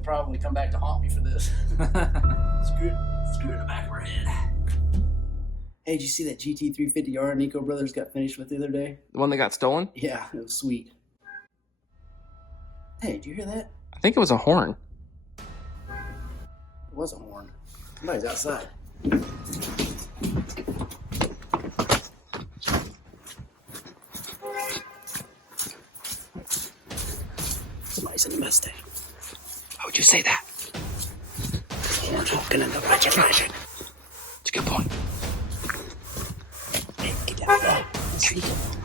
will probably come back to haunt me for this. Screw in the back of her head. Hey, did you see that GT350R Nico Brothers got finished with the other day? The one that got stolen? Yeah, it was sweet. Hey, did you hear that? I think it was a horn. It was a horn. Somebody's outside. Somebody's in the Mustang. How would you say that? Horn honking in the right. It's a good point. Hey, get down. Sneak it.